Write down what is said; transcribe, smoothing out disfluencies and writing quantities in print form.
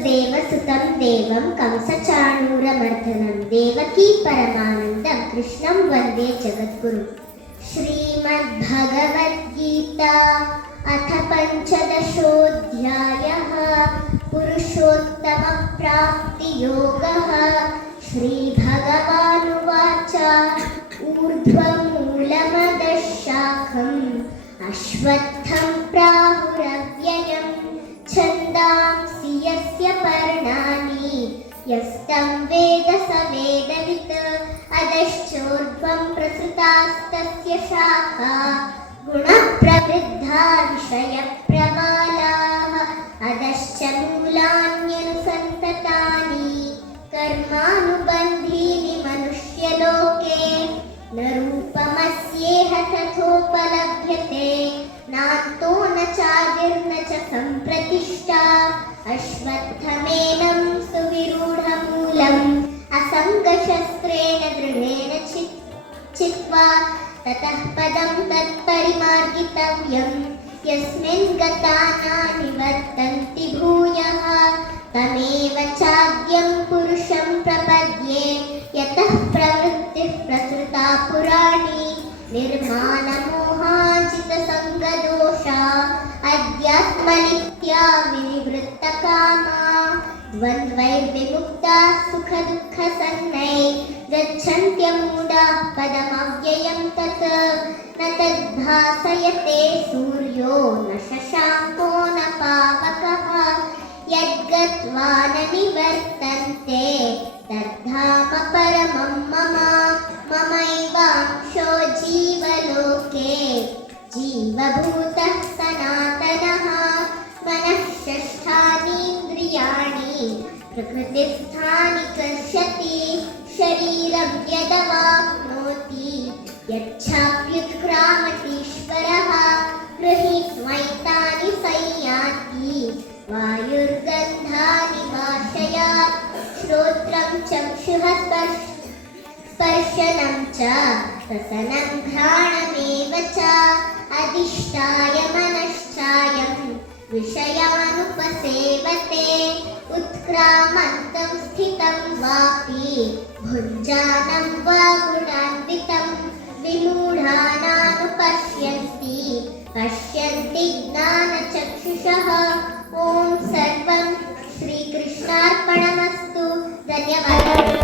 वसुदेवसुतं देवं कंसचाणूरमर्दनं देवकी परमानन्दं कृष्णं वन्दे जगद्गुरुं। श्रीमद्भगवद्गीता अथ पञ्चदशोऽध्यायः पुरुषोत्तमप्राप्तियोगः। श्रीभगवानुवाच ऊर्ध्वमूलमदः शाखम् अश्वत्थं प्राहुरव्ययम् छन्दांसि यस्य पर्णानि यस्तं वेद स वेदवित्। अधश्चोर्ध्वं प्रसृतास्तस्य शाखा गुणप्रवृद्धा विषयप्रवालाः। अधश्च मूलान्यनुसन्ततानि कर्मानुबन्धीनि मनुष्यलोके। न रूपमस्येह तथोपलभ्यते नान्तो न चादिर्न च सम्प्रतिष्ठा। अश्वत्थमेनं सुविरूढमूलम् असङ्गशस्त्रेण दृढेन चित्वा ततः पदं तत्परिमार्गितव्यम्। यस्मिन् गता निवर्तन्ति भूयः तमेव चाद्यं पुरुषं प्रपद्ये। यतः प्रवृत्तिः प्रसृता पुराणी निर्माणमोहाजितसङ्गदोषा अध्यात्मनित्या विनिवृत्तकामा। द्वन्द्वैर्विमुक्ता सुखदुःखसन्नै गच्छन्त्यमूढाः पदमव्ययं तत्। न तद्भासयते सूर्यो न शशाङ्को न पावकः यद्गत्वा न निवर्तन्ते तद्धाम परमं मम। ममैवांशो जीवलोके जीवभूतः सनातनः। मनः षष्ठानीन्द्रियाणि प्रकृतिस्थानि कर्षति। शरीरं यदवाप्नोति यच्छाप्युत्क्रामतीश्वरः। गृहीत्वैतानि संयाति वायुर्गन्धानि वाशयात्। श्रोत्रं चक्षुः स्पर्शनं च रसनं घ्राणमेव च। अधिष्ठाय मनश्चायं विषयानुपसेवते। उत्क्रामन्तं स्थितं वापि भुञ्जानं वा गुणान्वितं। विमूढानानुपश्यन्ति पश्यन्ति ज्ञानचक्षुषः। ॐ सर्वं श्रीकृष्णार्पणमस्तु। धन्यवादः।